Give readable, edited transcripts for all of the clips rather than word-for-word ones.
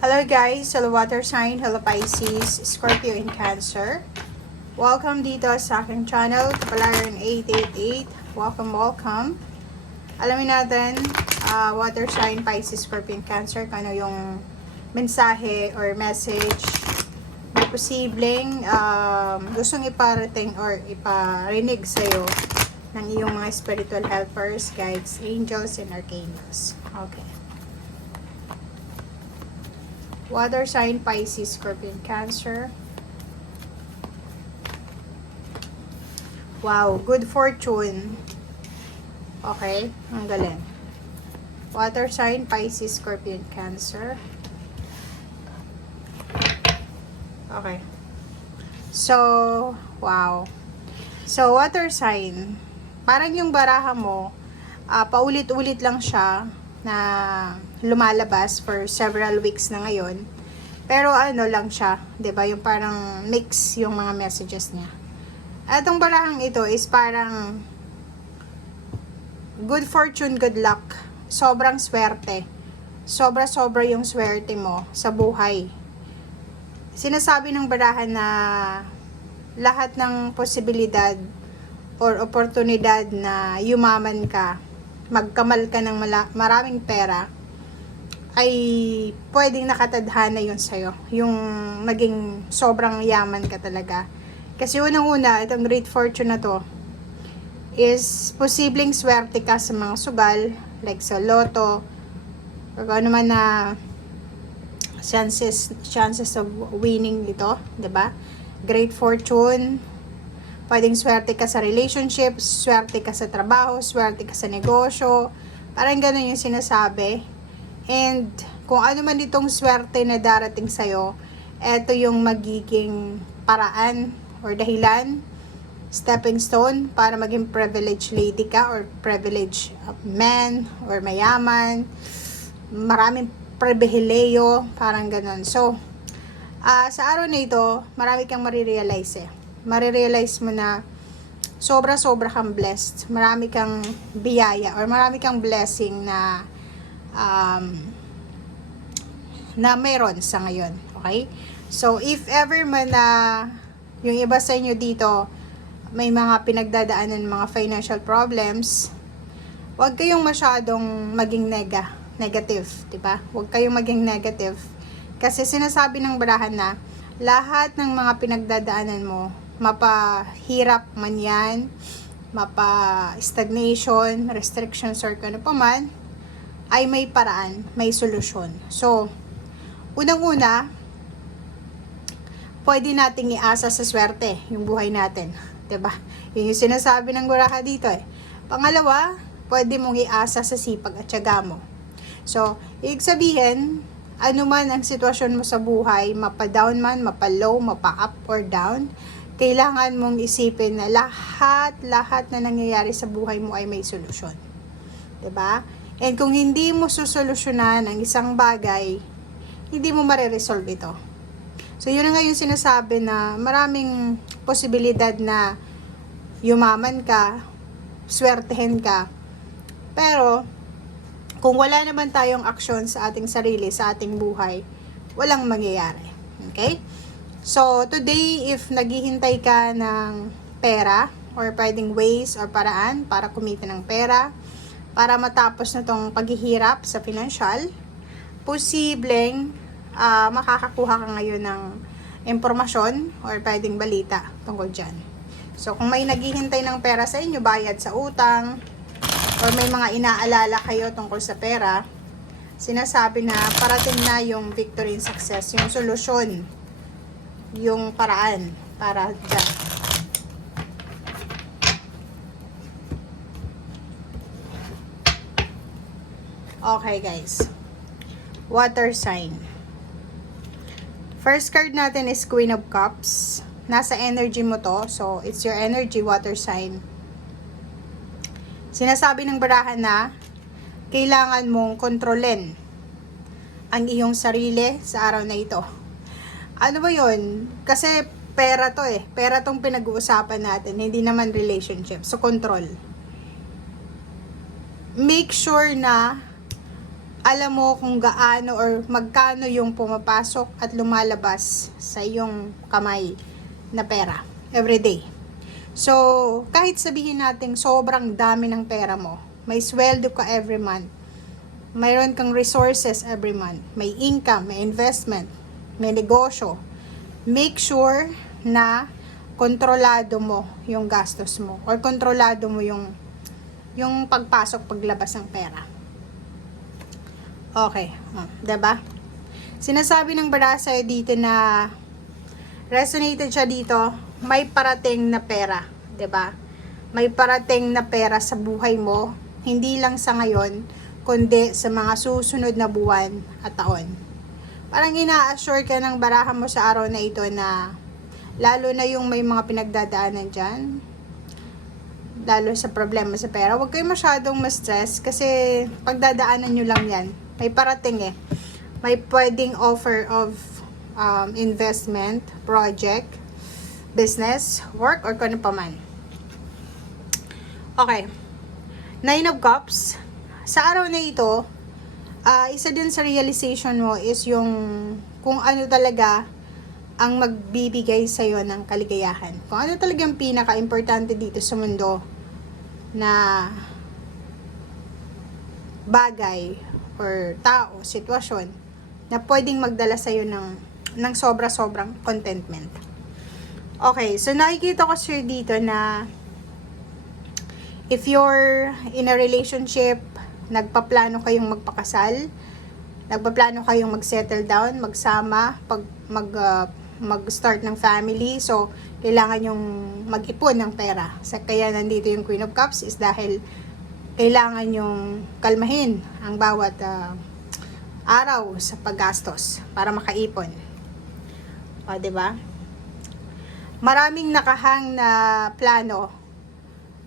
Hello guys, hello water sign, hello Pisces, Scorpio and Cancer. Welcome dito sa aking channel, Kapalaran 888. Welcome. Alamin natin, water sign, Pisces, Scorpio and Cancer, kung ano yung mensahe or message na posibleng gustong iparating or iparinig sa'yo ng iyong mga spiritual helpers, guides, angels, and archangels. Okay. Water sign, Pisces, Scorpio, Cancer. Wow, good fortune. Okay, ang galing. Water sign, Pisces, Scorpio, Cancer. Okay. So, wow. So, water sign. Parang yung baraha mo, paulit-ulit lang siya na lumalabas for several weeks na ngayon. Pero ano lang siya, 'di ba? Yung parang mix yung mga messages niya. At ang barahang ito is parang good fortune, good luck. Sobrang swerte. Sobra-sobra yung swerte mo sa buhay. Sinasabi ng barahan na lahat ng posibilidad or oportunidad na yumaman ka, magkamal ka ng maraming pera, ay pwedeng nakatadhana yun sa'yo. Yung naging sobrang yaman ka talaga. Kasi unang-una, itong great fortune na to is posibleng swerte ka sa mga sugal, like sa loto, o ano man na chances of winning ito, 'di ba? Great fortune. Pwedeng swerte ka sa relationship, swerte ka sa trabaho, swerte ka sa negosyo. Parang ganun yung sinasabi. And kung ano man itong swerte na darating sa'yo, eto yung magiging paraan or dahilan, stepping stone para maging privileged lady ka or privileged man or mayaman. Maraming pribileyo, parang ganun. So, sa araw na ito, marami kang marirealize marirealize mo na sobra-sobra kang blessed. Marami kang biyaya or marami kang blessing na meron sa ngayon. Okay? So, if ever man na yung iba sa inyo dito may mga pinagdadaanan mga financial problems, huwag kayong masyadong maging negative, 'di ba? Huwag kayong maging negative. Kasi sinasabi ng barahan na lahat ng mga pinagdadaanan mo, mapahirap man yan, mapa-stagnation, restrictions, or kano pa man, ay may paraan, may solusyon. So, unang-una, pwede nating iasa sa swerte yung buhay natin. 'Di ba? Yun yung sinasabi ng baraha dito eh. Pangalawa, pwede mong iasa sa sipag at tiyaga mo. So, ibig sabihin, ano man ang sitwasyon mo sa buhay, mapa-down man, mapa-low, mapa-up or down, kailangan mong isipin na lahat na nangyayari sa buhay mo ay may solusyon. 'Di ba? And kung hindi mo susolusyonan ang isang bagay, hindi mo mare-resolve ito. So, yun na nga yung sinasabi na maraming posibilidad na yumaman ka, swertehin ka. Pero, kung wala naman tayong aksyon sa ating sarili, sa ating buhay, walang mangyayari. Okay? So, today, if naghihintay ka ng pera, or pwedeng ways or paraan para kumita ng pera, para matapos na tong paghihirap sa financial, posibleng makakakuha ka ngayon ng impormasyon or pwedeng balita tungkol dyan. So, kung may naghihintay ng pera sa inyo, bayad sa utang, or may mga inaalala kayo tungkol sa pera, sinasabi na parating na yung victory and success, yung solusyon, yung paraan para dyan. Okay guys, water sign. First card natin is Queen of Cups. Nasa energy mo to, so it's your energy, water sign. Sinasabi ng barahan na kailangan mong kontrolin ang iyong sarili sa araw na ito. Ano ba yun? Kasi pera to eh. Pera tong pinag-uusapan natin, hindi naman relationship. So, control. Make sure na alam mo kung gaano or magkano yung pumapasok at lumalabas sa iyong kamay na pera everyday. So, kahit sabihin natin sobrang dami ng pera mo, may sweldo ka every month, mayroon kang resources every month, may income, may investment, may negosyo, make sure na kontrolado mo yung gastos mo or kontrolado mo yung pagpasok, paglabas ng pera. Okay, diba? Sinasabi ng baraha sa'yo dito na resonated siya dito, may parating na pera, diba? May parating na pera sa buhay mo, hindi lang sa ngayon, kundi sa mga susunod na buwan at taon. Parang ina-assure ka ng baraha mo sa araw na ito na lalo na yung may mga pinagdadaanan dyan, lalo sa problema sa pera, huwag kayo masyadong ma-stress kasi pagdadaanan nyo lang yan. May parating eh. May pwedeng offer of investment, project, business, work, or kung ano pa man. Okay. 9 of Cups. Sa araw na ito, isa din sa realization mo is yung kung ano talaga ang magbibigay sa'yo ng kaligayahan. Kung ano talagang pinaka-importante dito sa mundo na bagay or tao, sitwasyon na pwedeng magdala sa'yo ng sobra-sobrang contentment. Okay, so nakikita ko sir dito na if you're in a relationship, nagpaplano kayong magpakasal, nagpaplano kayong mag-settle down, magsama, mag-start ng family, so kailangan yung mag-ipon ng pera. Kaya nandito yung Queen of Cups is dahil kailangan yung kalmahin ang bawat araw sa paggastos para makaipon. O, diba? Maraming nakahang na plano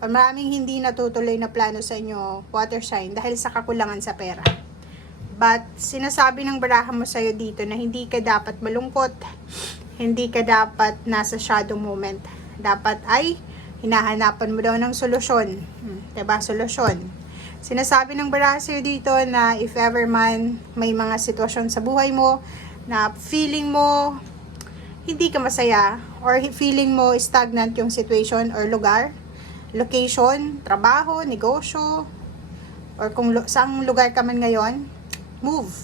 o maraming hindi natutuloy na plano sa inyo, water sign, dahil sa kakulangan sa pera. But, sinasabi ng baraha mo sa'yo dito na hindi ka dapat malungkot, hindi ka dapat nasa shadow moment. Dapat ay hinahanapan mo daw ng solusyon. Diba? Solusyon. Sinasabi ng baraha sa'yo dito na if ever man may mga sitwasyon sa buhay mo na feeling mo hindi ka masaya or feeling mo stagnant yung situation or lugar, location, trabaho, negosyo, or kung saang lugar ka man ngayon, move.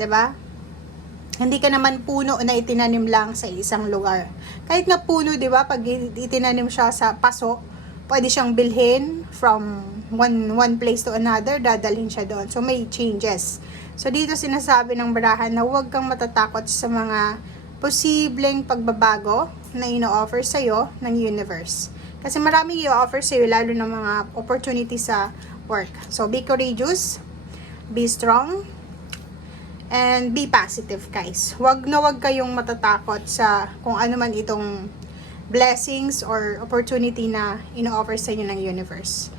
Diba? Hindi ka naman puno na itinanim lang sa isang lugar. Kahit nga puno, di ba, pag itinanim siya sa paso, pwede siyang bilhin from one place to another, dadalhin siya doon. So, may changes. So, dito sinasabi ng baraha na huwag kang matatakot sa mga posibleng pagbabago na ino-offer sa'yo ng universe. Kasi maraming i-offer sa'yo, lalo ng mga opportunity sa work. So, be courageous, be strong, and be positive, guys. Huwag kayong matatakot sa kung ano man itong blessings or opportunity na ino-offer sa inyo ng universe.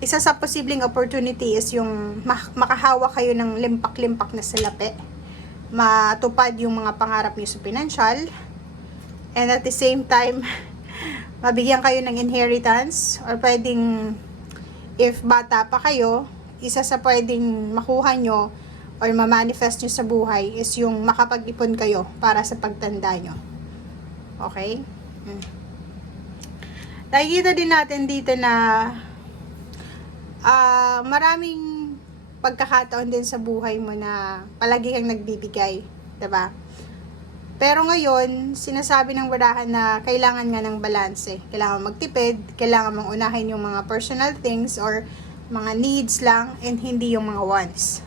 Isa sa posibleng opportunity is yung makahawa kayo ng limpak-limpak na salapi. Matupad yung mga pangarap niyo sa financial. And at the same time, mabigyan kayo ng inheritance or pwedeng, if bata pa kayo, isa sa pwedeng makuha nyo or ma-manifest nyo sa buhay is yung makapag-ipon kayo para sa pagtanda nyo. Okay? Nakikita din natin dito na maraming pagkakataon din sa buhay mo na palagi kang nagbibigay, diba? Pero ngayon, sinasabi ng barahan na kailangan nga ng balanse. Kailangan magtipid, kailangan mong unahin yung mga personal things or mga needs lang and hindi yung mga wants.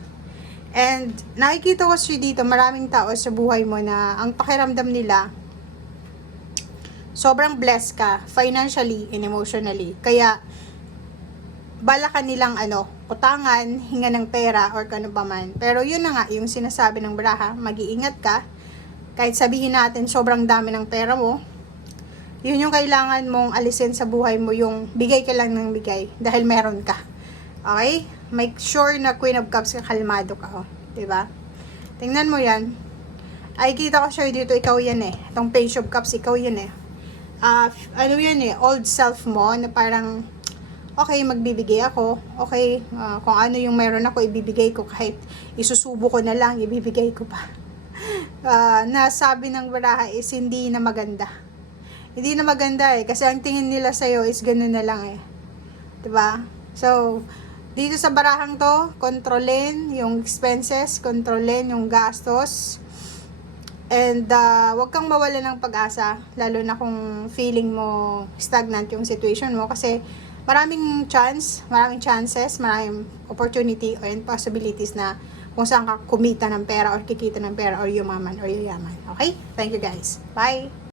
And nakikita ko siya dito, maraming tao sa buhay mo na ang pakiramdam nila, sobrang blessed ka financially and emotionally. Kaya, bala ka nilang utangan, hinga ng pera or kano pa man. Pero yun na nga, yung sinasabi ng baraha, mag-iingat ka. Kahit sabihin natin sobrang dami ng pera mo, yun yung kailangan mong alisin sa buhay mo, yung bigay ka lang ng bigay dahil meron ka. Okay? Make sure na Queen of Cups ka, kalmado ka. Diba? Tingnan mo yan. Ay, kita ko siya dito, ikaw yan eh. Itong Page of Cups, ikaw yan eh. Yan eh, old self mo, na parang okay, magbibigay ako. Okay, kung ano yung mayroon ako, ibibigay ko. Kahit isusubo ko na lang, ibibigay ko pa. Nasabi ng baraha is hindi na maganda. Hindi na maganda eh. Kasi ang tingin nila sa'yo is ganun na lang eh. 'Di ba? So, dito sa barahang to, kontrolin yung expenses, kontrolin yung gastos. And wag kang mawala ng pag-asa, lalo na kung feeling mo stagnant yung situation mo kasi maraming chances, maraming opportunity and possibilities na kung saan ka kumita ng pera or kikita ng pera or yumaman or yuyaman. Okay? Thank you guys. Bye!